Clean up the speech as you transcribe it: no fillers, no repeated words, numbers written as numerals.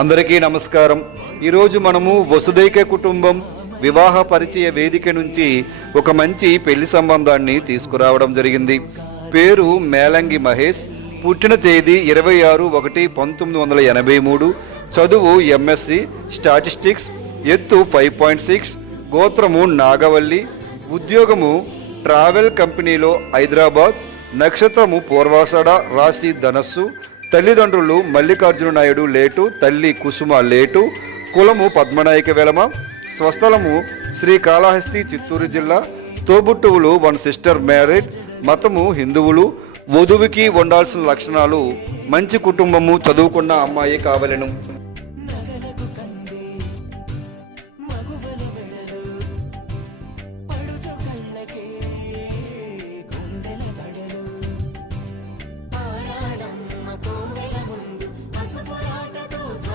అందరికీ నమస్కారం. ఈరోజు మనము వసుదైక కుటుంబం వివాహ పరిచయ వేదిక నుంచి ఒక మంచి పెళ్లి సంబంధాన్ని తీసుకురావడం జరిగింది. పేరు మేలంగి మహేష్. పుట్టిన తేదీ 26/1/1983. చదువు ఎంఎస్సి స్టాటిస్టిక్స్. ఎత్తు 5.6. గోత్రము నాగవల్లి. ఉద్యోగము ట్రావెల్ కంపెనీలో హైదరాబాద్. నక్షత్రము పూర్వాషాఢ. రాశి ధనస్సు. తల్లిదండ్రులు మల్లికార్జున నాయుడు లేటు, తల్లి కుసుమ లేటు. కులము పద్మనాయక వెలమ. స్వస్థలము శ్రీకాళహస్తి, చిత్తూరు జిల్లా. తోబుట్టువులు 1 సిస్టర్ మ్యారేజ్. మతము హిందువులు. వధువుకి ఉండాల్సిన లక్షణాలు: మంచి కుటుంబము, చదువుకున్న అమ్మాయి కావలెను.